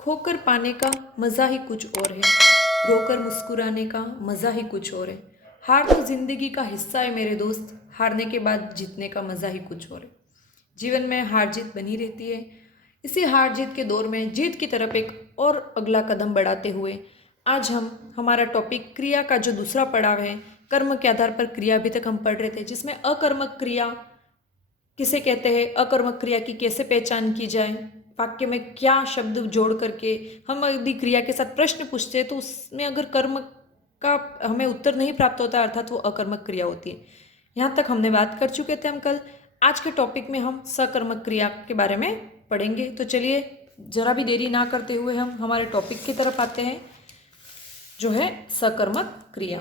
खोकर पाने का मज़ा ही कुछ और है, रोकर मुस्कुराने का मज़ा ही कुछ और है। हार तो ज़िंदगी का हिस्सा है मेरे दोस्त, हारने के बाद जीतने का मज़ा ही कुछ और है। जीवन में हार जीत बनी रहती है। इसी हार जीत के दौर में जीत की तरफ एक और अगला कदम बढ़ाते हुए आज हम हमारा टॉपिक क्रिया का जो दूसरा पड़ाव है, कर्म के आधार पर क्रिया अभी तक हम पढ़ रहे थे, जिसमें अकर्मक क्रिया किसे कहते हैं, अकर्मक क्रिया की कैसे पहचान की जाए, वाक्य में क्या शब्द जोड़ करके हम यदि क्रिया के साथ प्रश्न पूछते हैं तो उसमें अगर कर्म का हमें उत्तर नहीं प्राप्त होता अर्थात वो अकर्मक क्रिया होती है। यहाँ तक हमने बात कर चुके थे हम कल। आज के टॉपिक में हम सकर्मक क्रिया के बारे में पढ़ेंगे। तो चलिए जरा भी देरी ना करते हुए हम हमारे टॉपिक की तरफ आते हैं, जो है सकर्मक क्रिया।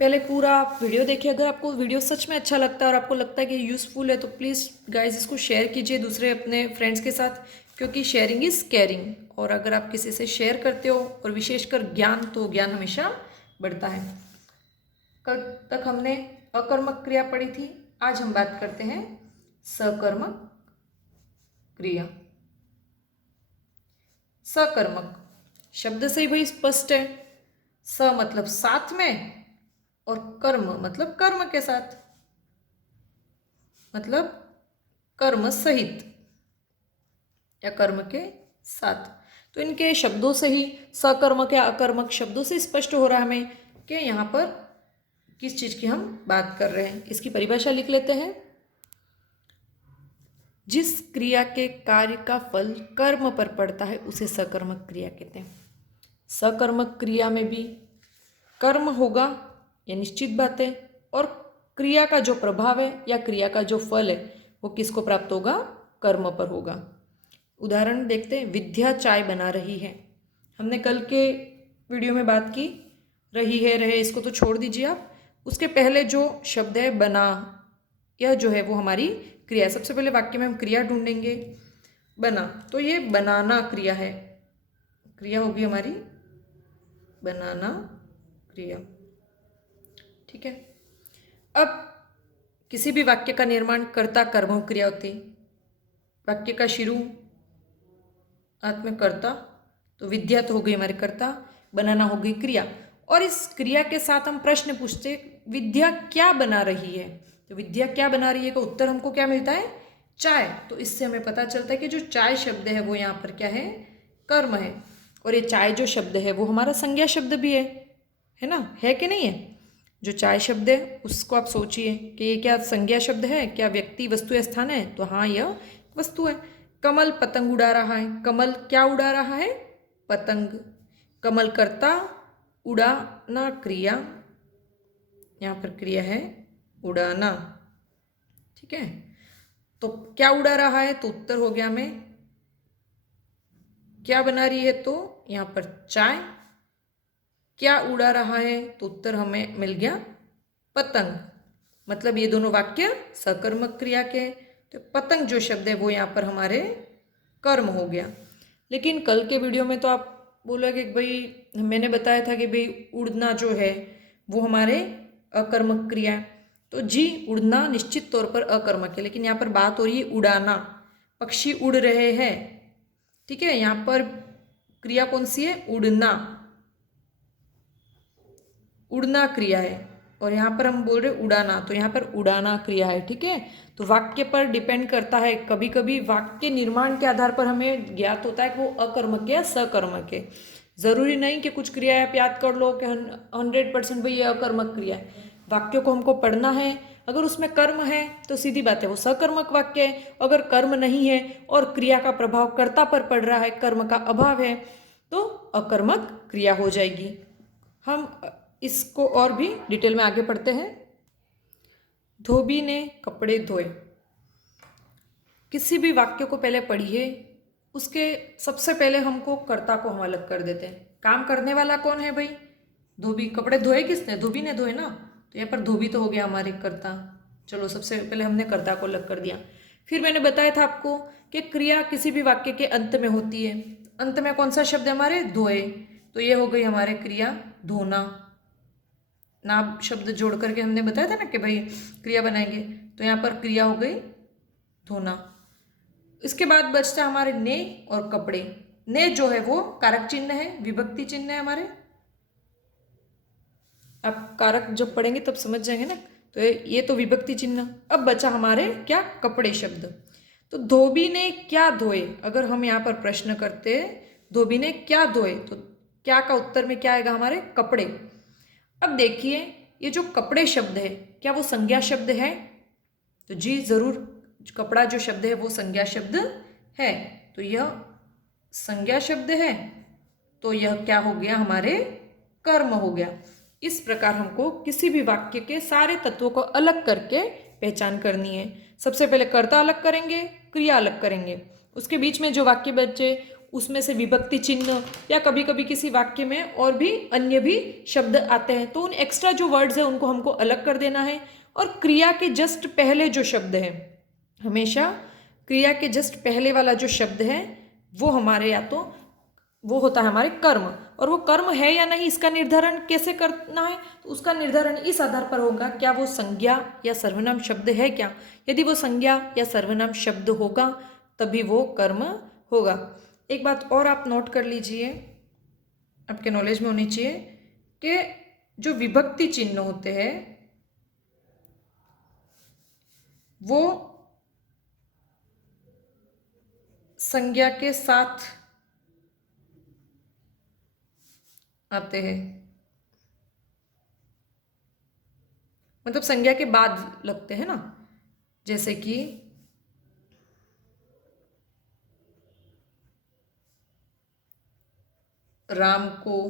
पहले पूरा वीडियो देखिए। अगर आपको वीडियो सच में अच्छा लगता है और आपको लगता है कि यूज़फुल है तो प्लीज़ गाइज इसको शेयर कीजिए दूसरे अपने फ्रेंड्स के साथ, क्योंकि शेयरिंग इज़ केयरिंग। और अगर आप किसी से शेयर करते हो और विशेषकर ज्ञान, तो ज्ञान हमेशा बढ़ता है। कल तक हमने अकर्मक क्रिया पढ़ी थी, आज हम बात करते हैं सकर्मक क्रिया। सकर्मक शब्द से ही भाई स्पष्ट है। स मतलब साथ में और कर्म मतलब कर्म के साथ, मतलब कर्म सहित या कर्म के साथ। तो इनके शब्दों से ही सकर्मक या अकर्मक शब्दों से स्पष्ट हो रहा है हमें कि यहाँ पर किस चीज़ की हम बात कर रहे हैं। इसकी परिभाषा लिख लेते हैं। जिस क्रिया के कार्य का फल कर्म पर पड़ता है उसे सकर्मक क्रिया कहते हैं। सकर्मक क्रिया में भी कर्म होगा, ये निश्चित बात है, और क्रिया का जो प्रभाव है या क्रिया का जो फल है वो किसको प्राप्त होगा, कर्म पर होगा। उदाहरण देखते हैं। विद्या चाय बना रही है, हमने कल के वीडियो में बात की। रही है, रहे, इसको तो छोड़ दीजिए आप। उसके पहले जो शब्द है बना, यह जो है वो हमारी क्रिया है। सबसे पहले वाक्य में हम क्रिया ढूंढेंगे। बना, तो ये बनाना क्रिया है, क्रिया होगी हमारी बनाना क्रिया। ठीक है। अब किसी भी वाक्य का निर्माण कर्ता कर्म क्रिया होती है। वाक्य का शुरू आत्म कर्ता, तो विद्या तो हो गई हमारे कर्ता, बनाना हो गई क्रिया। और इस क्रिया के साथ हम प्रश्न पूछते, विद्या क्या बना रही है। तो विद्या क्या बना रही है का उत्तर हमको क्या मिलता है, चाय। तो इससे हमें पता चलता है कि जो चाय शब्द है वो यहाँ पर क्या है, कर्म है। और ये चाय जो शब्द है वो हमारा संज्ञा शब्द भी है ना, है कि नहीं है। जो चाय शब्द है उसको आप सोचिए कि ये क्या संज्ञा शब्द है, क्या व्यक्ति, वस्तु या स्थान है। तो हाँ, यह वस्तु है। कमल पतंग उड़ा रहा है, कमल क्या उड़ा रहा है, पतंग। कमल करता, उड़ाना क्रिया, यहाँ पर क्रिया है उड़ाना। ठीक है। तो क्या उड़ा रहा है, तो उत्तर हो गया हमें क्या बना रही है, तो यहाँ पर चाय। क्या उड़ा रहा है, तो उत्तर हमें मिल गया पतंग। मतलब ये दोनों वाक्य सकर्मक क्रिया के। तो पतंग जो शब्द है वो यहाँ पर हमारे कर्म हो गया। लेकिन कल के वीडियो में तो आप बोलोगे कि भाई मैंने बताया था कि भाई उड़ना जो है वो हमारे अकर्मक क्रिया है। तो जी, उड़ना निश्चित तौर पर अकर्मक है, लेकिन यहाँ पर बात हो रही है उड़ाना। पक्षी उड़ रहे हैं, ठीक है। यहाँ पर क्रिया कौन सी है, उड़ना। उड़ना क्रिया है और यहाँ पर हम बोल रहे उड़ाना, तो यहाँ पर उड़ाना क्रिया है। ठीक है। तो वाक्य पर डिपेंड करता है। कभी कभी वाक्य निर्माण के आधार पर हमें ज्ञात होता है कि वो अकर्मक है या सकर्मक है। जरूरी नहीं कि कुछ क्रिया आप याद कर लो कि 100% भाई ये अकर्मक क्रिया है। वाक्यों को हमको पढ़ना है। अगर उसमें कर्म है तो सीधी बात है वो सकर्मक वाक्य है। अगर कर्म नहीं है और क्रिया का प्रभाव कर्ता पर पड़ रहा है, कर्म का अभाव है, तो अकर्मक क्रिया हो जाएगी। हम इसको और भी डिटेल में आगे पढ़ते हैं। धोबी ने कपड़े धोए। किसी भी वाक्य को पहले पढ़िए, उसके सबसे पहले हमको कर्ता को हम अलग कर देते हैं। काम करने वाला कौन है भाई, धोबी। कपड़े धोए किसने, धोबी ने धोए ना। तो यहाँ पर धोबी तो हो गया हमारे कर्ता। चलो, सबसे पहले हमने कर्ता को अलग कर दिया। फिर मैंने बताया था आपको कि क्रिया किसी भी वाक्य के अंत में होती है। अंत में कौन सा शब्द है हमारे, धोए। तो ये हो गई हमारे क्रिया धोना। नाम शब्द जोड़ करके हमने बताया था ना कि भाई क्रिया बनाएंगे। तो यहाँ पर क्रिया हो गई धोना। इसके बाद बचता है हमारे ने और कपड़े। ने जो है वो कारक चिन्ह है, विभक्ति चिन्ह है हमारे। आप कारक जब पढ़ेंगे तब समझ जाएंगे ना। तो ये तो विभक्ति चिन्ह। अब बचा हमारे क्या, कपड़े शब्द। तो धोबी ने क्या धोए, अगर हम यहाँ पर प्रश्न करते धोबी ने क्या धोए, तो क्या का उत्तर में क्या आएगा हमारे, कपड़े। अब देखिए ये जो कपड़े शब्द है, क्या वो संज्ञा शब्द है, तो जी जरूर, कपड़ा जो शब्द है वो संज्ञा शब्द है। तो यह संज्ञा शब्द है, तो यह क्या हो गया, हमारे कर्म हो गया। इस प्रकार हमको किसी भी वाक्य के सारे तत्वों को अलग करके पहचान करनी है। सबसे पहले कर्ता अलग करेंगे, क्रिया अलग करेंगे, उसके बीच में जो वाक्य बचे उसमें से विभक्ति चिन्ह, या कभी कभी किसी वाक्य में और भी अन्य भी शब्द आते हैं, तो उन एक्स्ट्रा जो वर्ड्स है उनको हमको अलग कर देना है। और क्रिया के जस्ट पहले जो शब्द है, हमेशा क्रिया के जस्ट पहले वाला जो शब्द है वो हमारे या तो वो होता है हमारे कर्म, और वो कर्म है या नहीं इसका निर्धारण कैसे करना है, तो उसका निर्धारण इस आधार पर होगा, क्या वो संज्ञा या सर्वनाम शब्द है क्या। यदि वो संज्ञा या सर्वनाम शब्द होगा तभी वो कर्म होगा। एक बात और आप नोट कर लीजिए, आपके नॉलेज में होनी चाहिए, कि जो विभक्ति चिन्ह होते हैं वो संज्ञा के साथ आते हैं, मतलब संज्ञा के बाद लगते हैं ना। जैसे कि राम को,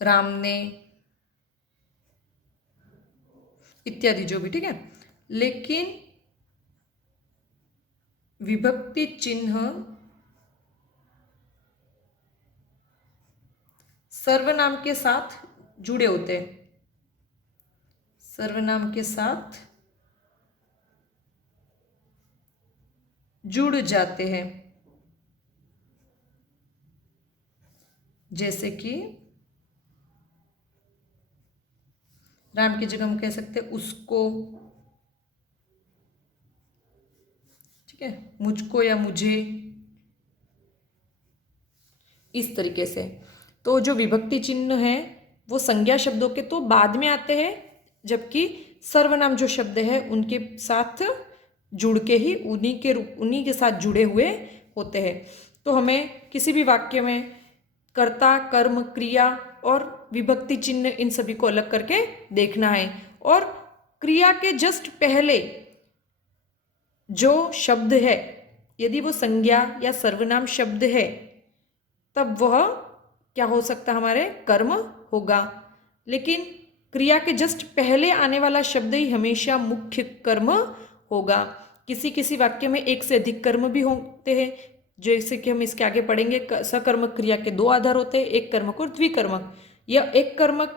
राम ने, इत्यादि जो भी, ठीक है। लेकिन विभक्ति चिन्ह सर्वनाम के साथ जुड़े होते हैं, सर्वनाम के साथ जुड़ जाते हैं। जैसे कि राम की जगह हम कह सकते हैं उसको, ठीक है, मुझको या मुझे, इस तरीके से। तो जो विभक्ति चिन्ह है वो संज्ञा शब्दों के तो बाद में आते हैं, जबकि सर्वनाम जो शब्द है उनके साथ जुड़ के ही उन्हीं के साथ जुड़े हुए होते हैं। तो हमें किसी भी वाक्य में कर्ता, कर्म, क्रिया और विभक्ति चिन्ह इन सभी को अलग करके देखना है। और क्रिया के जस्ट पहले जो शब्द है, यदि वो संज्ञा या सर्वनाम शब्द है तब वह क्या हो सकता है, हमारे कर्म होगा। लेकिन क्रिया के जस्ट पहले आने वाला शब्द ही हमेशा मुख्य कर्म होगा। किसी किसी वाक्य में एक से अधिक कर्म भी होते हैं, जैसे कि हम इसके आगे पढ़ेंगे। सकर्मक क्रिया के दो आधार होते हैं, एक कर्मक और द्विकर्मक। यह एक कर्मक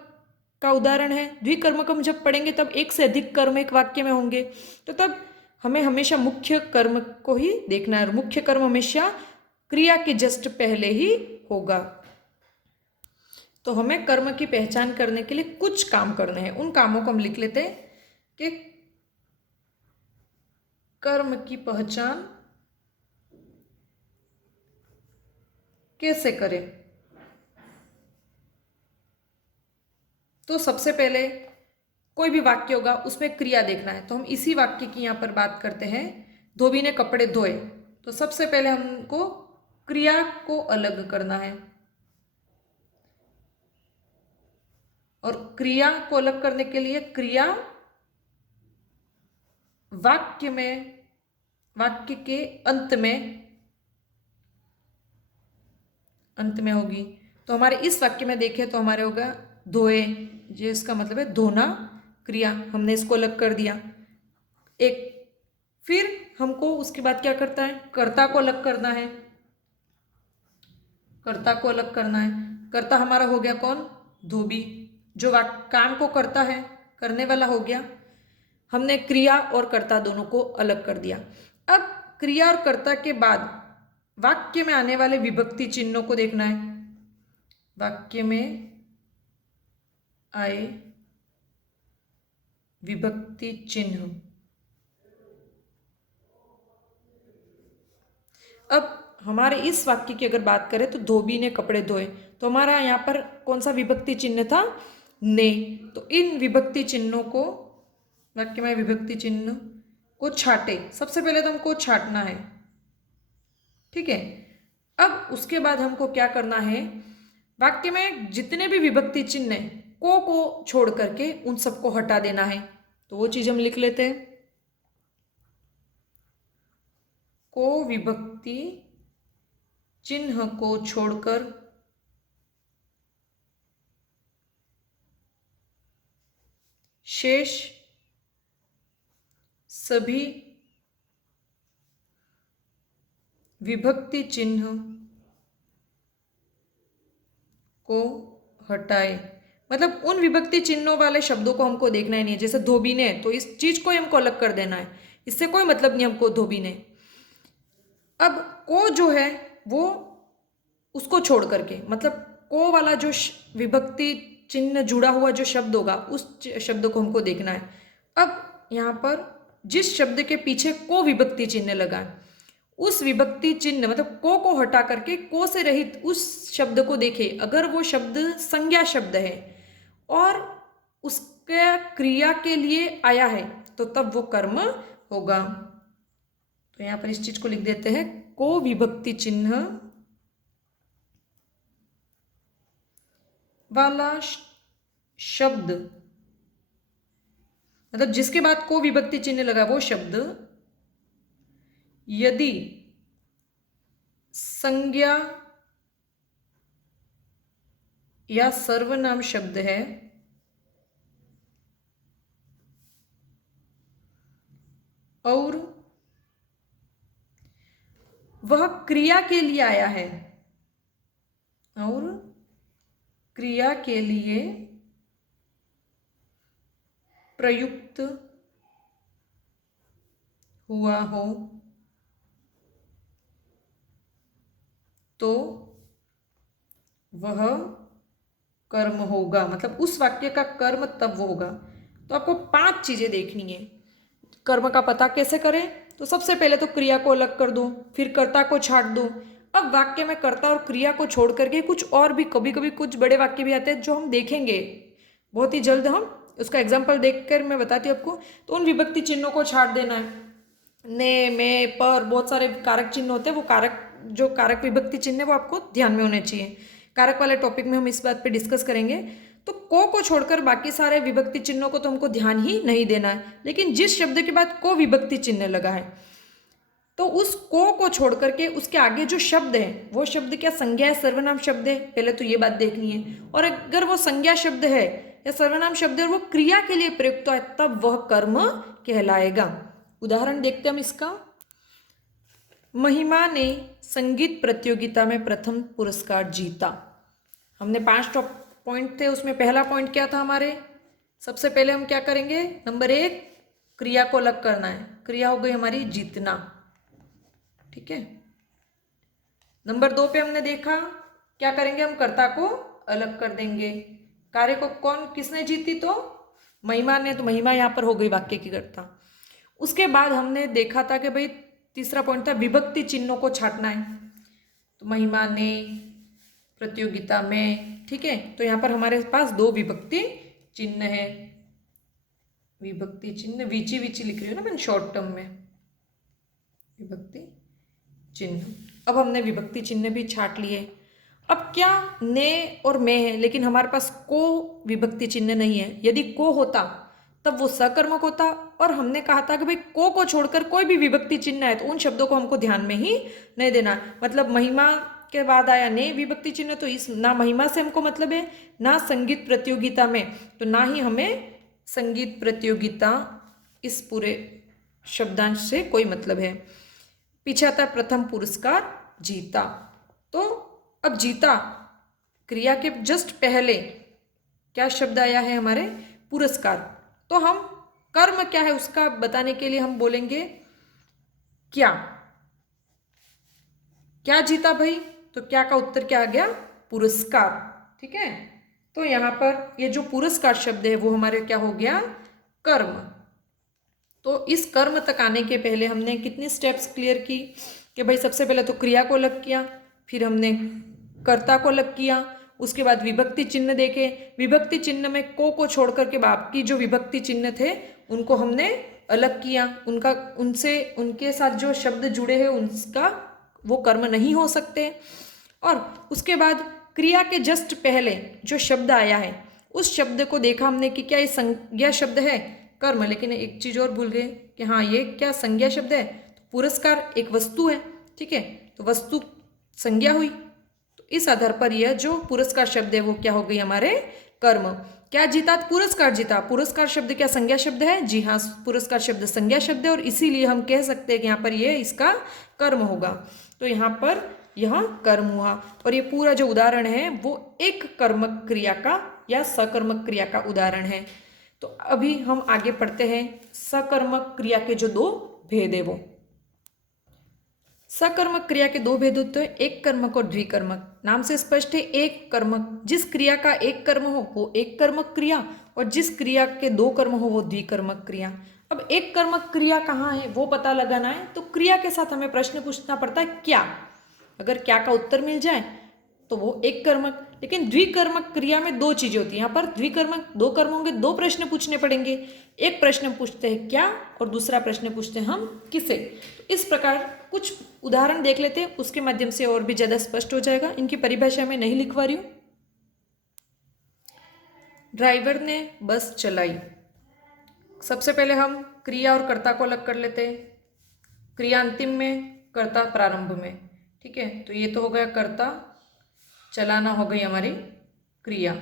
का उदाहरण है। द्विकर्मक हम जब पढ़ेंगे तब एक से अधिक कर्म एक वाक्य में होंगे, तो तब हमें हमेशा मुख्य कर्म को ही देखना है, और मुख्य कर्म हमेशा क्रिया के जस्ट पहले ही होगा। तो हमें कर्म की पहचान करने के लिए कुछ काम करने हैं, उन कामों को हम लिख लेते हैं कि कर्म की पहचान कैसे करें। तो सबसे पहले कोई भी वाक्य होगा उसमें क्रिया देखना है, तो हम इसी वाक्य की यहाँ पर बात करते हैं। धोबी ने कपड़े धोए, तो सबसे पहले हमको क्रिया को अलग करना है, और क्रिया को अलग करने के लिए क्रिया वाक्य में, वाक्य के अंत में होगी। तो हमारे इस वाक्य में देखें तो हमारे होगा धोए, जिसका मतलब है धोना क्रिया, हमने इसको अलग कर दिया एक। फिर हमको उसके बाद क्या करता है, कर्ता को अलग करना है, कर्ता को अलग करना है। कर्ता हमारा हो गया कौन, धोबी, जो काम को करता है, करने वाला हो गया। हमने क्रिया और कर्ता दोनों को अलग कर दिया। अब क्रिया और कर्ता के बाद वाक्य में आने वाले विभक्ति चिन्हों को देखना है। वाक्य में आए विभक्ति चिन्ह, अब हमारे इस वाक्य की अगर बात करें तो धोबी ने कपड़े धोए, तो हमारा यहाँ पर कौन सा विभक्ति चिन्ह था? ने। तो इन विभक्ति चिन्हों को, वाक्य में विभक्ति चिन्ह को छाटे। सबसे पहले तो हमको छाटना है, ठीक है। अब उसके बाद हमको क्या करना है, वाक्य में जितने भी विभक्ति चिन्ह हैं को छोड़ करके उन सबको हटा देना है। तो वो चीज हम लिख लेते हैं। को विभक्ति चिन्ह को छोड़कर शेष सभी विभक्ति चिन्ह को हटाए। मतलब उन विभक्ति चिन्हों वाले शब्दों को हमको देखना ही नहीं है। जैसे धोबी ने, तो इस चीज को ही हमको अलग कर देना है, इससे कोई मतलब नहीं हमको धोबी ने। अब को जो है वो उसको छोड़ करके, मतलब को वाला जो विभक्ति चिन्ह जुड़ा हुआ जो शब्द होगा उस शब्द को हमको देखना है। अब यहाँ पर जिस शब्द के पीछे को विभक्ति चिन्ह लगा है उस विभक्ति चिन्ह मतलब को हटा करके को से रहित उस शब्द को देखे। अगर वो शब्द संज्ञा शब्द है और उसके क्रिया के लिए आया है तो तब वो कर्म होगा। तो यहाँ पर इस चीज को लिख देते हैं, को विभक्ति चिन्ह वाला शब्द, मतलब जिसके बाद को विभक्ति चिन्ह लगा वो शब्द यदि संज्ञा या सर्वनाम शब्द है और वह क्रिया के लिए आया है और क्रिया के लिए प्रयुक्त हुआ हो तो वह कर्म होगा। मतलब उस वाक्य का कर्म तब वो होगा। तो आपको 5 चीजें देखनी है। कर्म का पता कैसे करें? तो सबसे पहले तो क्रिया को अलग कर दो, फिर कर्ता को छाट दो। अब वाक्य में कर्ता और क्रिया को छोड़ करके कुछ और भी, कभी कभी कुछ बड़े वाक्य भी आते हैं जो हम देखेंगे बहुत ही जल्द। हम उसका एग्जाम्पल देखकर मैं बताती हूँ आपको। तो उन विभक्ति चिन्हों को छाट देना है। ने, में, पर, बहुत सारे कारक चिन्ह होते हैं। वो कारक विभक्ति चिन्ह है वो आपको ध्यान में होने चाहिए। कारक वाले टॉपिक में हम इस बात पे डिस्कस करेंगे। तो को छोड़कर बाकी सारे विभक्ति चिन्हों को तो हमको ध्यान ही नहीं देना है, लेकिन जिस शब्द के बाद को विभक्ति चिन्ह लगा है तो उस को छोड़ करके उसके आगे जो शब्द है वो शब्द क्या संज्ञा है सर्वनाम शब्द है, पहले तो ये बात देखनी है। और अगर वो संज्ञा शब्द है या सर्वनाम शब्द है और वो क्रिया के लिए प्रयुक्त है तब वह कर्म कहलाएगा। उदाहरण देखते हम इसका। महिमा ने संगीत प्रतियोगिता में प्रथम पुरस्कार जीता। हमने 5 पॉइंट थे, उसमें पहला पॉइंट क्या था हमारे? सबसे पहले हम क्या करेंगे? नंबर 1 क्रिया को अलग करना है। क्रिया हो गई हमारी जीतना, ठीक है। नंबर 2 पे हमने देखा क्या करेंगे, हम कर्ता को अलग कर देंगे। कार्य को किसने जीती? तो महिमा ने। तो महिमा यहाँ पर हो गई वाक्य की कर्ता। उसके बाद हमने देखा था कि भाई तीसरा पॉइंट था विभक्ति चिन्हों को छाटना है। तो महिमा ने प्रतियोगिता में, ठीक है। तो यहाँ पर हमारे पास 2 विभक्ति चिन्ह है। विभक्ति चिन्ह वीची लिख रही हूँ ना मैं शॉर्ट टर्म में, विभक्ति चिन्ह। अब हमने विभक्ति चिन्ह भी छाट लिए। अब क्या ने और में है, लेकिन हमारे पास को विभक्ति चिन्ह नहीं है। यदि को होता तब वो सकर्मक होता। और हमने कहा था कि भाई को छोड़कर कोई भी विभक्ति चिन्ह है तो उन शब्दों को हमको ध्यान में ही नहीं देना। मतलब महिमा के बाद आया ने विभक्ति चिन्ह, तो इस ना महिमा से हमको मतलब है ना संगीत प्रतियोगिता में, तो ना ही हमें संगीत प्रतियोगिता इस पूरे शब्दांश से कोई मतलब है। पीछे आता प्रथम पुरस्कार जीता। तो अब जीता क्रिया के जस्ट पहले क्या शब्द आया है हमारे? पुरस्कार। तो हम कर्म क्या है उसका बताने के लिए हम बोलेंगे क्या जीता भाई? तो क्या का उत्तर क्या आ गया? पुरस्कार, ठीक है। तो यहां पर ये जो पुरस्कार शब्द है वो हमारे क्या हो गया? कर्म। तो इस कर्म तक आने के पहले हमने कितनी स्टेप्स क्लियर की? कि भाई सबसे पहले तो क्रिया को अलग किया, फिर हमने कर्ता को अलग किया, उसके बाद विभक्ति चिन्ह देखे, विभक्ति चिन्ह में को छोड़ करके बाकी जो विभक्ति चिन्ह थे उनको हमने अलग किया, उनके साथ जो शब्द जुड़े हैं उनका वो कर्म नहीं हो सकते। और उसके बाद क्रिया के जस्ट पहले जो शब्द आया है उस शब्द को देखा हमने कि क्या ये संज्ञा शब्द है, कर्म। लेकिन एक चीज़ और भूल गए कि हाँ ये क्या संज्ञा शब्द है, तो पुरस्कार एक वस्तु है, ठीक है, तो वस्तु संज्ञा हुई, तो इस आधार पर यह जो पुरस्कार शब्द है वो क्या हो गई हमारे कर्म। क्या जीता, पुरस्कार जीता। पुरस्कार शब्द क्या संज्ञा शब्द है? जी हाँ, पुरस्कार शब्द संज्ञा शब्द है और इसीलिए हम कह सकते हैं कि यहाँ पर ये इसका कर्म होगा। तो यहाँ पर यह कर्म हुआ और ये पूरा जो उदाहरण है वो एक कर्मक क्रिया का या सकर्मक क्रिया का उदाहरण है। तो अभी हम आगे पढ़ते हैं सकर्मक क्रिया के जो दो भेद है वो। सकर्मक क्रिया के दो भेद होते हैं, एक कर्मक और द्विकर्मक। नाम से स्पष्ट है, एक कर्मक जिस क्रिया का एक कर्म हो वो एक कर्मक क्रिया और जिस क्रिया के दो कर्म हो वो द्विकर्मक क्रिया। अब एक कर्मक क्रिया कहाँ है वो पता लगाना है, तो क्रिया के साथ हमें प्रश्न पूछना पड़ता है क्या। अगर क्या का उत्तर मिल जाए तो वो एक कर्मक। लेकिन द्विकर्मक क्रिया में दो चीजें होती है, यहाँ पर द्विकर्मक दो कर्म होंगे, दो प्रश्न पूछने पड़ेंगे। एक प्रश्न पूछते हैं क्या और दूसरा प्रश्न पूछते हैं हम किसे। तो इस प्रकार कुछ उदाहरण देख लेते हैं, उसके माध्यम से और भी ज्यादा स्पष्ट हो जाएगा। इनकी परिभाषा में नहीं लिखवा रही हूं। ड्राइवर ने बस चलाई। सबसे पहले हम क्रिया और कर्ता को अलग कर लेते हैं, क्रिया अंतिम में, कर्ता प्रारंभ में, ठीक है। तो ये तो हो गया कर्ता, चलाना हो गई हमारी क्रिया।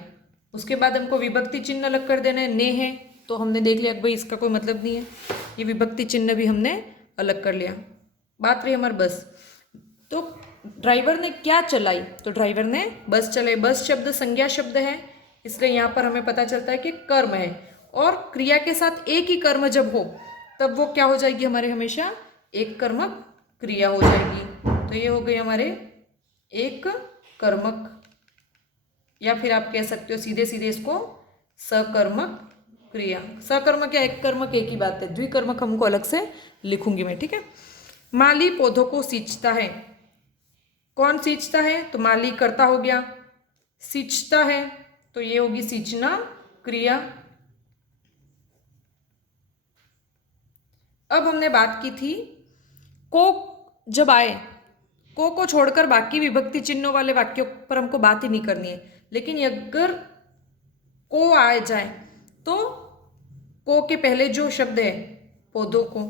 उसके बाद हमको विभक्ति चिन्ह अलग कर देना है, ने है तो हमने देख लिया कि भाई इसका कोई मतलब नहीं है, ये विभक्ति चिन्ह भी हमने अलग कर लिया। बात रही हमारी बस। तो ड्राइवर ने क्या चलाई, तो ड्राइवर ने बस चलाई। बस शब्द संज्ञा शब्द है, इसलिए यहाँ पर हमें पता चलता है कि कर्म है। और क्रिया के साथ एक ही कर्म जब हो तब वो क्या हो जाएगी हमारे, हमेशा एक कर्मक क्रिया हो जाएगी। तो ये हो गई हमारे एक कर्मक, या फिर आप कह सकते हो सीधे सीधे इसको सकर्मक क्रिया। सकर्मक या एक कर्मक एक ही बात है, द्विकर्मक हमको अलग से लिखूंगी मैं, ठीक है। माली पौधों को सींचता है। कौन सींचता है, तो माली कर्ता हो गया, सींचता है तो ये होगी सींचना क्रिया। अब हमने बात की थी को जब आए, को छोड़कर बाकी विभक्ति चिन्हों वाले वाक्यों पर हमको बात ही नहीं करनी है। लेकिन अगर को आ जाए तो को के पहले जो शब्द है पौधों को,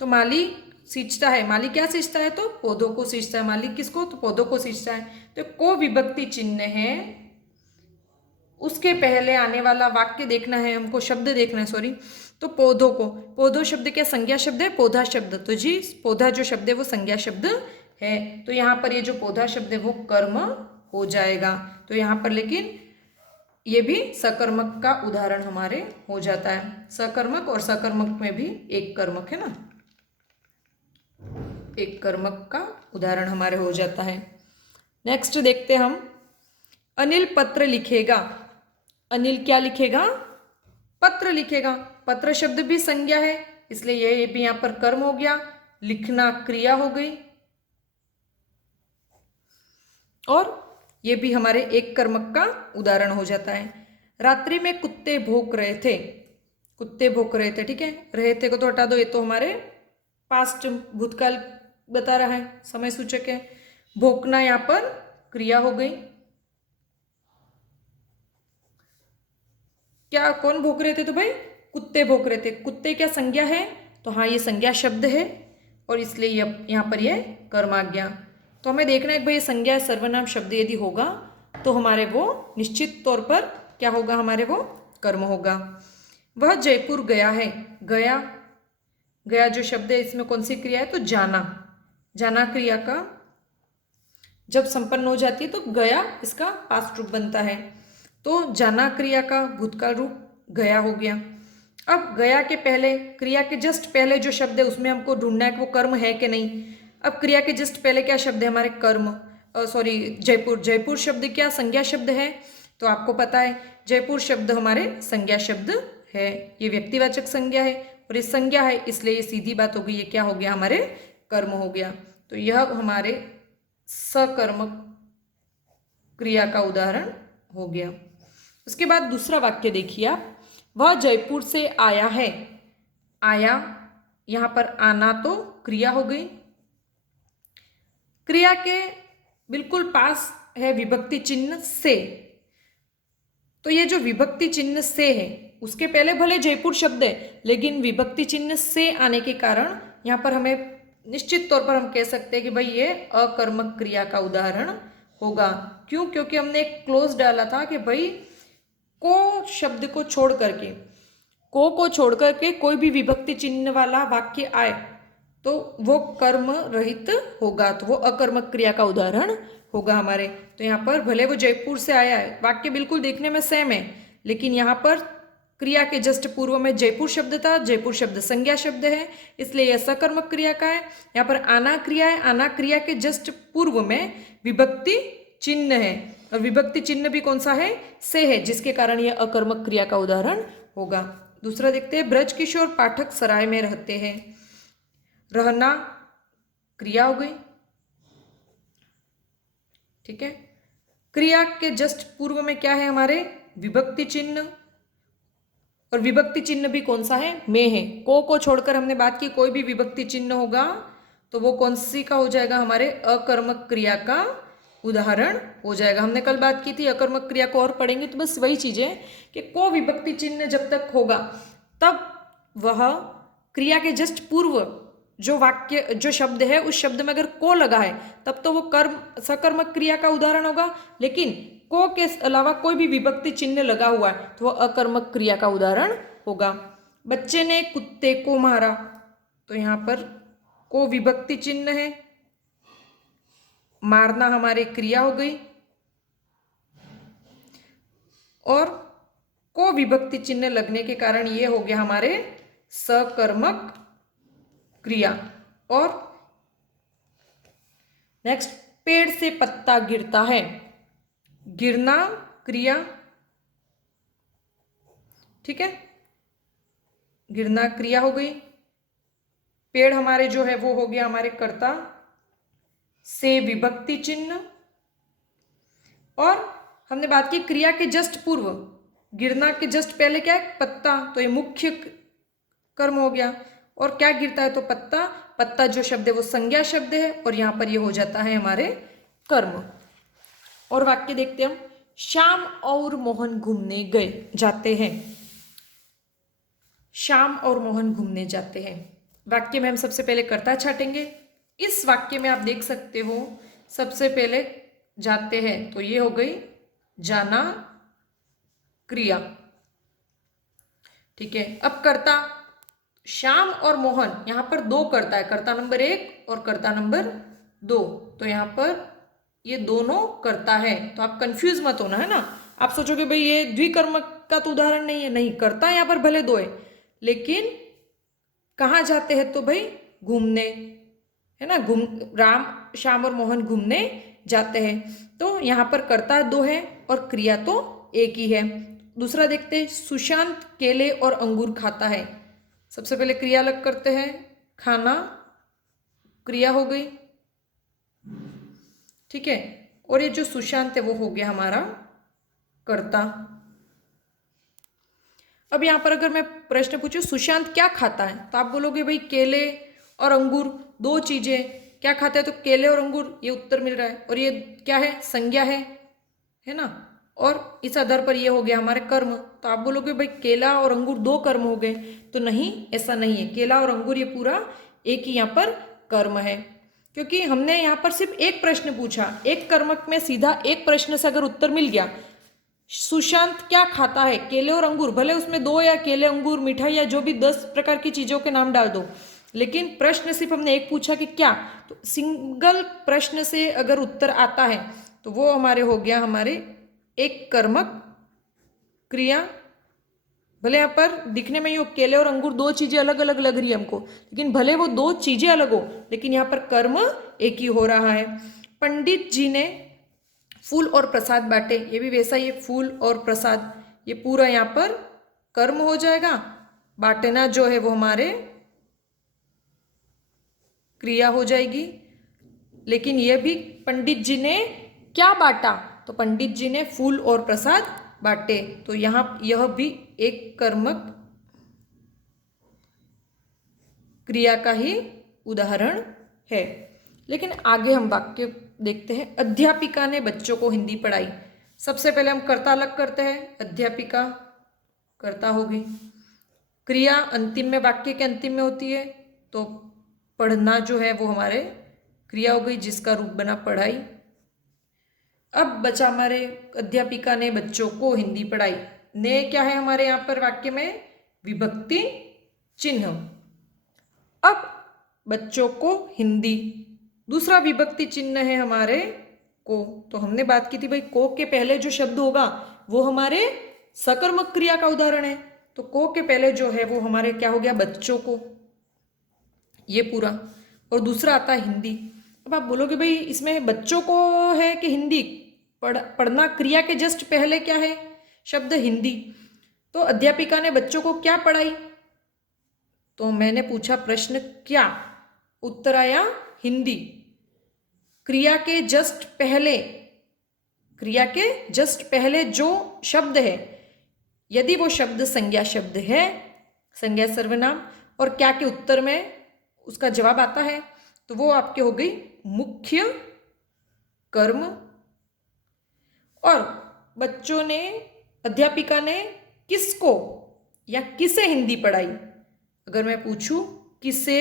तो माली सींचता है। माली क्या सींचता है, तो पौधों को सींचता है। माली किसको, तो पौधों को सींचता है। तो को विभक्ति चिन्ह है, उसके पहले आने वाला वाक्य देखना है हमको, शब्द देखना है, सॉरी। तो पौधों को, पौधों शब्द क्या संज्ञा शब्द है, पौधा शब्द, तो जी पौधा जो शब्द है वो संज्ञा शब्द है। तो यहाँ पर ये जो पौधा शब्द है वो कर्म हो जाएगा। तो यहाँ पर लेकिन ये भी सकर्मक का उदाहरण हमारे हो जाता है। सकर्मक और सकर्मक में भी एक कर्मक है ना, एक कर्मक का उदाहरण हमारे हो जाता है। नेक्स्ट देखते हैं हम, अनिल पत्र लिखेगा। अनिल क्या लिखेगा, पत्र लिखेगा। पत्र शब्द भी संज्ञा है, इसलिए ये भी यहां पर कर्म हो गया, लिखना क्रिया हो गई। और ये भी हमारे एक कर्मक का उदाहरण हो जाता है। रात्रि में कुत्ते भौंक रहे थे। कुत्ते भौंक रहे थे, ठीक है। रहे थे को तो हटा दो, ये तो हमारे पास्ट भूतकाल बता रहा है, समय सूचक है। भौंकना यहाँ पर क्रिया हो गई। क्या कौन भौंक रहे थे, तो भाई कुत्ते भौंक रहे थे। कुत्ते क्या संज्ञा है, तो हाँ ये संज्ञा शब्द है और इसलिए यहाँ पर ये कर्म आ गया। तो हमें देखना है कि भाई संज्ञा सर्वनाम शब्द यदि होगा तो हमारे वो निश्चित तौर पर क्या होगा, हमारे वो कर्म होगा। वह जयपुर गया है। गया, गया जो शब्द है इसमें कौन सी क्रिया है, तो जाना। जाना क्रिया का जब संपन्न हो जाती है तो गया इसका पास्ट रूप बनता है। तो जाना क्रिया का भूतकाल रूप गया हो गया। अब गया के पहले, क्रिया के जस्ट पहले जो शब्द है उसमें हमको ढूंढना है कि वो कर्म है कि नहीं। अब क्रिया के जस्ट पहले क्या शब्द है, हमारे कर्म, सॉरी जयपुर। जयपुर शब्द क्या संज्ञा शब्द है, तो आपको पता है जयपुर शब्द हमारे संज्ञा शब्द है, ये व्यक्तिवाचक संज्ञा है और ये संज्ञा है, इसलिए ये सीधी बात हो गई, ये क्या हो गया, हमारे कर्म हो गया। तो यह हमारे सकर्मक क्रिया का उदाहरण हो गया। उसके बाद दूसरा वाक्य देखिए आप, वह जयपुर से आया है। आया, यहाँ पर आना तो क्रिया हो गई। क्रिया के बिल्कुल पास है विभक्ति चिन्ह से। तो ये जो विभक्ति चिन्ह से है उसके पहले भले जयपुर शब्द है, लेकिन विभक्ति चिन्ह से आने के कारण यहाँ पर हमें निश्चित तौर पर हम कह सकते हैं कि भाई ये अकर्मक क्रिया का उदाहरण होगा। क्यों? क्योंकि हमने एक क्लोज डाला था कि भाई को शब्द को छोड़ करके, को छोड़ करके कोई भी विभक्ति चिन्ह वाला वाक्य आए तो वो कर्म रहित होगा, तो वो अकर्मक क्रिया का उदाहरण होगा हमारे। तो यहाँ पर भले वो जयपुर से आया है, वाक्य बिल्कुल देखने में सेम है, लेकिन यहाँ पर क्रिया के जस्ट पूर्व में जयपुर शब्द था। जयपुर शब्द संज्ञा शब्द है, इसलिए यह सकर्मक क्रिया का है। यहाँ पर आना क्रिया है, आना क्रिया के जस्ट पूर्व में विभक्ति चिन्ह है, और विभक्ति चिन्ह भी कौन सा है? से है, जिसके कारण यह अकर्मक क्रिया का उदाहरण होगा। दूसरा देखते हैं, ब्रज किशोर पाठक सराय में रहते हैं। रहना क्रिया हो गई, ठीक है। क्रिया के जस्ट पूर्व में क्या है हमारे? विभक्ति चिन्ह, और विभक्ति चिन्ह भी कौन सा है? में है। को छोड़कर हमने बात की, कोई भी विभक्ति चिन्ह होगा तो वो कौन सी का हो जाएगा? हमारे अकर्मक क्रिया का उदाहरण हो जाएगा। हमने कल बात की थी, अकर्मक क्रिया को और पढ़ेंगे तो बस वही चीज है कि को विभक्ति चिन्ह जब तक होगा तब वह क्रिया के जस्ट पूर्व जो वाक्य, जो शब्द है, उस शब्द में अगर को लगा है तब तो वो कर्म सकर्मक क्रिया का उदाहरण होगा। लेकिन को के अलावा कोई भी विभक्ति चिन्ह लगा हुआ है तो वह अकर्मक क्रिया का उदाहरण होगा। बच्चे ने कुत्ते को मारा, तो यहाँ पर को विभक्ति चिन्ह है, मारना हमारी क्रिया हो गई, और को विभक्ति चिन्ह लगने के कारण ये हो गया हमारे सकर्मक क्रिया। और नेक्स्ट, पेड़ से पत्ता गिरता है। गिरना क्रिया, ठीक है, गिरना क्रिया हो गई। पेड़ हमारे जो है वो हो गया हमारे कर्ता, से विभक्ति चिन्ह। और हमने बात की क्रिया के जस्ट पूर्व, गिरना के जस्ट पहले क्या है? पत्ता, तो ये मुख्य कर्म हो गया। और क्या गिरता है? तो पत्ता। पत्ता जो शब्द है वो संज्ञा शब्द है, और यहां पर ये हो जाता है हमारे कर्म। और वाक्य देखते हैं हम, श्याम और मोहन घूमने गए जाते हैं। श्याम और मोहन घूमने जाते हैं। वाक्य में हम सबसे पहले कर्ता छाटेंगे। इस वाक्य में आप देख सकते हो सबसे पहले जाते हैं, तो ये हो गई जाना क्रिया, ठीक है। अब कर्ता, श्याम और मोहन, यहां पर दो कर्ता है, कर्ता नंबर 1 और कर्ता नंबर 2। तो यहां पर ये दोनों कर्ता है, तो आप कंफ्यूज मत होना, है ना। आप सोचोगे भाई ये द्विकर्मक का तो उदाहरण नहीं है, नहीं, कर्ता यहाँ पर भले 2 है, लेकिन कहाँ जाते हैं? तो भाई घूमने, है ना। राम, श्याम और मोहन घूमने जाते हैं, तो यहाँ पर कर्ता 2 है और क्रिया तो 1 ही है। दूसरा देखते हैं, सुशांत केले और अंगूर खाता है। सबसे पहले क्रिया अलग करते हैं, खाना क्रिया हो गई, ठीक है। और ये जो सुशांत है वो हो गया हमारा कर्ता। अब यहां पर अगर मैं प्रश्न पूछूं सुशांत क्या खाता है, तो आप बोलोगे भाई केले और अंगूर, 2 चीजें क्या खाता है, तो केले और अंगूर, ये उत्तर मिल रहा है। और ये क्या है? संज्ञा है ना। और इस आधार पर ये हो गया हमारे कर्म। तो आप बोलोगे भाई केला और अंगूर 2 कर्म हो गए, तो नहीं, ऐसा नहीं है। केला और अंगूर ये पूरा एक ही यहाँ पर कर्म है, क्योंकि हमने यहाँ पर सिर्फ एक प्रश्न पूछा। एक कर्मक में सीधा एक प्रश्न से अगर उत्तर मिल गया, सुशांत क्या खाता है, केले और अंगूर, भले उसमें 2 या केले, अंगूर, मिठाई या जो भी 10 प्रकार की चीजों के नाम डाल दो, लेकिन प्रश्न सिर्फ हमने एक पूछा कि क्या, तो सिंगल प्रश्न से अगर उत्तर आता है तो वो हमारे हो गया हमारे एक कर्मक क्रिया। भले यहाँ पर दिखने में ये केले और अंगूर 2 चीजें अलग अलग लग रही है हमको, लेकिन भले वो 2 चीजें अलग हो, लेकिन यहाँ पर कर्म एक ही हो रहा है। पंडित जी ने फूल और प्रसाद बांटे, ये भी वैसा ही, फूल और प्रसाद, ये पूरा यहाँ पर कर्म हो जाएगा। बांटना जो है वो हमारे क्रिया हो जाएगी। लेकिन यह भी पंडित जी ने क्या बांटा, तो पंडित जी ने फूल और प्रसाद बांटे। तो यहाँ यह भी एक कर्मक क्रिया का ही उदाहरण है। लेकिन आगे हम वाक्य देखते हैं। अध्यापिका ने बच्चों को हिंदी पढ़ाई। सबसे पहले हम कर्ता अलग करते हैं। अध्यापिका कर्ता होगी, क्रिया अंतिम में, वाक्य के अंतिम में होती है, तो पढ़ना जो है वो हमारे क्रिया हो गई जिसका रूप बना पढ़ाई। अब बचा हमारे अध्यापिका ने बच्चों को हिंदी पढ़ाई। ने क्या है हमारे यहाँ पर वाक्य में? विभक्ति चिन्ह। अब बच्चों को हिंदी, दूसरा विभक्ति चिन्ह है हमारे को। तो हमने बात की थी भाई को के पहले जो शब्द होगा वो हमारे सकर्मक क्रिया का उदाहरण है। तो को के पहले जो है वो हमारे क्या हो गया? बच्चों को, ये पूरा। और दूसरा आता है हिंदी। अब आप बोलोगे भाई इसमें बच्चों को है कि हिंदी? पढ़ना क्रिया के जस्ट पहले क्या है? शब्द हिंदी। तो अध्यापिका ने बच्चों को क्या पढ़ाई? तो मैंने पूछा प्रश्न क्या, उत्तर आया हिंदी। क्रिया के जस्ट पहले, क्रिया के जस्ट पहले जो शब्द है, यदि वो शब्द संज्ञा शब्द है, संज्ञा सर्वनाम, और क्या के उत्तर में उसका जवाब आता है, तो वो आपके हो गई मुख्य कर्म। और बच्चों ने, अध्यापिका ने किसको या किसे हिंदी पढ़ाई? अगर मैं पूछूं किसे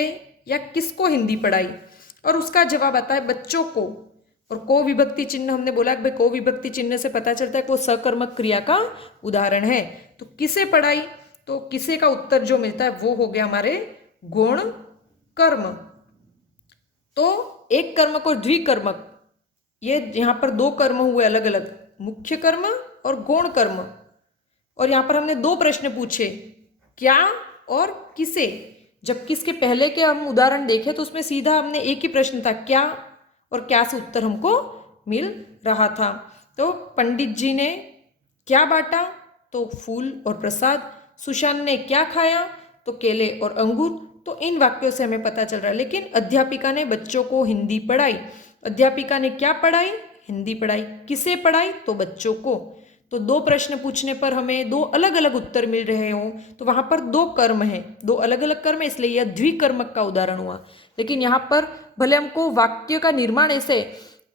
या किसको हिंदी पढ़ाई और उसका जवाब आता है बच्चों को, और को विभक्ति चिन्ह हमने बोला कि भाई को विभक्ति चिन्ह से पता चलता है कि वो सकर्मक क्रिया का उदाहरण है। तो किसे पढ़ाई, तो किसे का उत्तर जो मिलता है वो हो गया हमारे गौण कर्म। तो एक कर्मक और द्विकर्मक, ये यहाँ पर दो कर्म हुए अलग अलग, मुख्य कर्म और गौण कर्म। और यहाँ पर हमने दो प्रश्न पूछे, क्या और किसे। जबकि इसके पहले के हम उदाहरण देखें तो उसमें सीधा हमने एक ही प्रश्न था, क्या, और क्या से उत्तर हमको मिल रहा था। तो पंडित जी ने क्या बांटा, तो फूल और प्रसाद। सुशांत ने क्या खाया, तो केले और अंगूर। तो इन वाक्यों से हमें पता चल रहा है। लेकिन अध्यापिका ने बच्चों को हिंदी पढ़ाई। अध्यापिका ने क्या पढ़ाई? हिंदी पढ़ाई। किसे पढ़ाई? तो बच्चों को। तो दो प्रश्न पूछने पर हमें दो अलग अलग उत्तर मिल रहे हो, तो वहां पर दो कर्म है, दो अलग अलग कर्म है, इसलिए यह द्विकर्मक का उदाहरण हुआ। लेकिन यहाँ पर भले हमको वाक्य का निर्माण ऐसे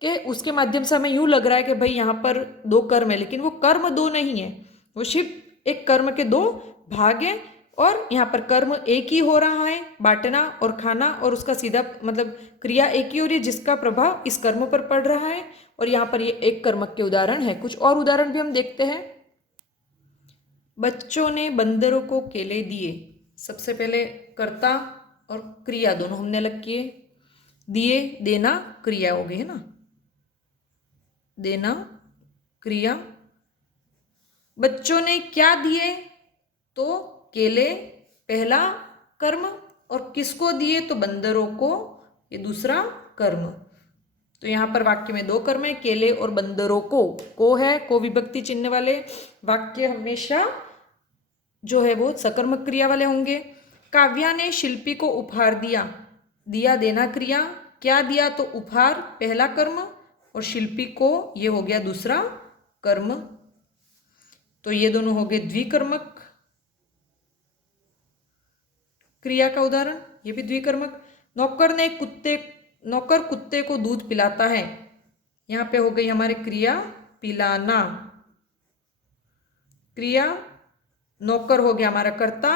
कि उसके माध्यम से हमें यूं लग रहा है कि भाई यहाँ पर दो कर्म है, लेकिन वो कर्म दो नहीं है, वो सिर्फ एक कर्म के दो भाग है। और यहाँ पर कर्म एक ही हो रहा है, बांटना और खाना, और उसका सीधा मतलब क्रिया एक ही हो रही है जिसका प्रभाव इस कर्म पर पड़ रहा है। और यहाँ पर ये एक कर्मक के उदाहरण है। कुछ और उदाहरण भी हम देखते हैं। बच्चों ने बंदरों को केले दिए। सबसे पहले कर्ता और क्रिया दोनों हमने अलग किए। दिए, देना क्रिया हो गई है ना, देना क्रिया। बच्चों ने क्या दिए, तो केले पहला कर्म, और किसको दिए, तो बंदरों को, ये दूसरा कर्म। तो यहाँ पर वाक्य में दो कर्म है, केले और बंदरों को है, को विभक्ति चिन्ह वाले वाक्य हमेशा जो है वो सकर्मक क्रिया वाले होंगे। काव्या ने शिल्पी को उपहार दिया। दिया देना क्रिया, क्या दिया, तो उपहार पहला कर्म, और शिल्पी को ये हो गया दूसरा कर्म। तो ये दोनों हो गए द्विकर्मक क्रिया का उदाहरण, ये भी द्विकर्मक। नौकर कुत्ते को दूध पिलाता है। यहाँ पे हो गई हमारी क्रिया पिलाना। क्रिया नौकर हो गया हमारा कर्ता।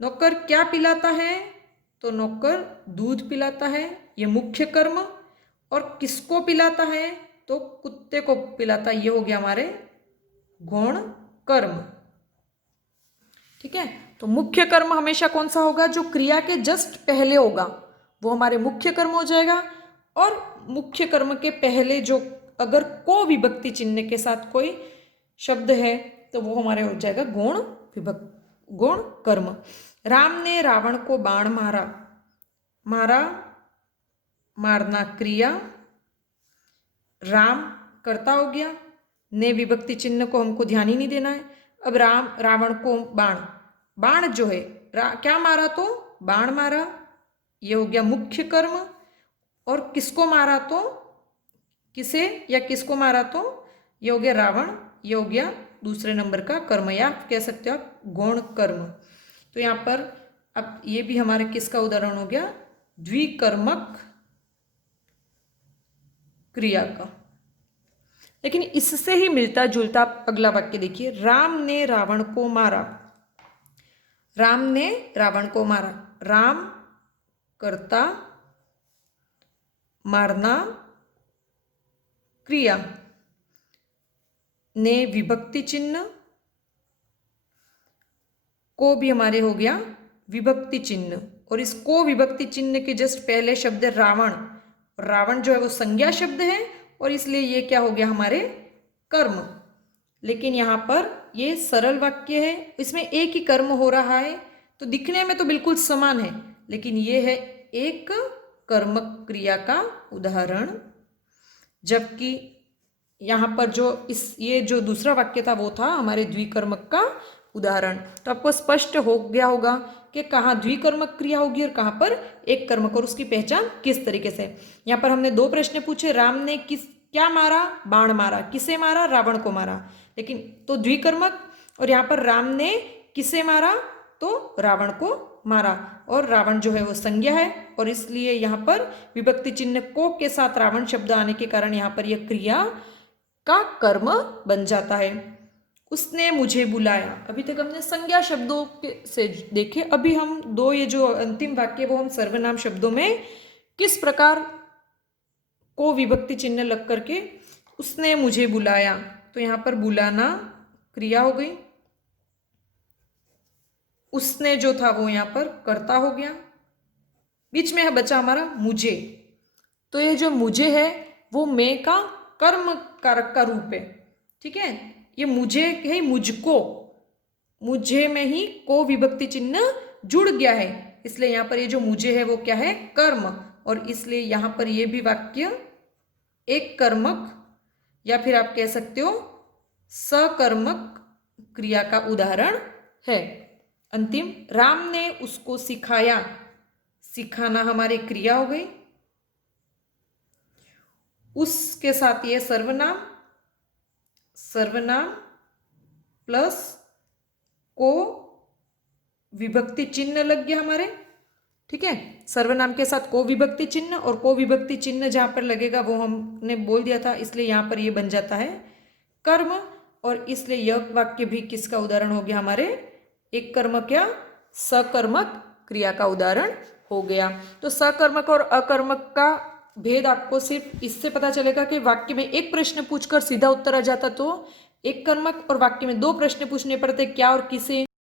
नौकर क्या पिलाता है, तो नौकर दूध पिलाता है, ये मुख्य कर्म। और किसको पिलाता है, तो कुत्ते को पिलाता है, ये हो गया हमारे गौण कर्म। ठीक है। तो मुख्य कर्म हमेशा कौन सा होगा, जो क्रिया के जस्ट पहले होगा वो हमारे मुख्य कर्म हो जाएगा। और मुख्य कर्म के पहले जो अगर को विभक्ति चिन्ह के साथ कोई शब्द है तो वो हमारे हो जाएगा गौण कर्म। राम ने रावण को बाण मारा। मारा मारना क्रिया, राम कर्ता हो गया, ने विभक्ति चिन्ह को हमको ध्यान ही नहीं देना है। अब रावण को बाण जो है क्या मारा, तो बाण मारा, ये हो गया मुख्य कर्म। और किसको मारा तो किसे या किसको मारा तो ये हो गया रावण, ये हो गया दूसरे नंबर का कर्म या आप कह सकते हो आप गौण कर्म। तो यहाँ पर अब ये भी हमारे किसका उदाहरण हो गया, द्विकर्मक क्रिया का। लेकिन इससे ही मिलता जुलता अगला वाक्य देखिए, राम ने रावण को मारा। राम ने रावण को मारा, राम कर्ता, मारना क्रिया, ने विभक्ति चिन्ह, को भी हमारे हो गया विभक्ति चिन्ह, और इस को विभक्ति चिन्ह के जस्ट पहले शब्द रावण, रावण जो है वो संज्ञा शब्द है और इसलिए ये क्या हो गया हमारे कर्म। लेकिन यहाँ पर ये सरल वाक्य है, इसमें एक ही कर्म हो रहा है, तो दिखने में तो बिल्कुल समान है, लेकिन ये है एक कर्मक क्रिया का उदाहरण। जबकि यहाँ पर जो ये जो दूसरा वाक्य था वो था हमारे द्विकर्मक का उदाहरण। तो आपको स्पष्ट हो गया होगा कि कहाँ द्विकर्मक क्रिया होगी और कहाँ पर एक कर्मक, और उसकी पहचान किस तरीके से। यहाँ पर हमने दो प्रश्न पूछे, राम ने क्या मारा, बाण मारा, किसे मारा, रावण को मारा, लेकिन तो द्विकर्मक, और यहाँ पर राम ने किसे मारा तो रावण को मारा, और रावण जो है वो संज्ञा है और इसलिए यहाँ पर विभक्ति चिन्ह को के साथ रावण शब्द आने के कारण यहाँ पर यह क्रिया का कर्म बन जाता है। उसने मुझे बुलाया, अभी तक हमने संज्ञा शब्दों से देखे, अभी हम दो ये जो अंतिम वाक्य वो हम सर्वनाम शब्दों में किस प्रकार को विभक्ति चिन्ह लग करके उसने मुझे बुलाया, तो यहाँ पर बुलाना क्रिया हो गई, उसने जो था वो यहाँ पर कर्ता हो गया, बीच में है बचा हमारा मुझे। तो ये जो मुझे है वो मैं का कर्म कारक का रूप है, ठीक है, ये मुझे है मुझको, मुझे में ही को विभक्ति चिन्ह जुड़ गया है, इसलिए यहाँ पर ये जो मुझे है वो क्या है कर्म, और इसलिए यहाँ पर ये भी वाक्य एक कर्मक या फिर आप कह सकते हो सकर्मक क्रिया का उदाहरण है। अंतिम, राम ने उसको सिखाया, सिखाना हमारी क्रिया हो गई, उसके साथ ये सर्वनाम, सर्वनाम प्लस को विभक्ति चिन्ह लग गया हमारे, ठीक है, सर्वनाम के साथ को विभक्ति चिन्ह, और को विभक्ति चिन्ह जहां पर लगेगा वो हमने बोल दिया था, इसलिए यहां पर ये बन जाता है कर्म, और इसलिए यह वाक्य भी किसका उदाहरण हो गया हमारे एक कर्मक या सकर्मक क्रिया का उदाहरण हो गया। तो सकर्मक और अकर्मक का भेद आपको सिर्फ इससे पता चलेगा कि वाक्य में एक प्रश्न पूछकर सीधा उत्तर आ जाता तो एक कर्मक, और वाक्य में दो प्रश्न पूछने पड़ते क्या और किसे,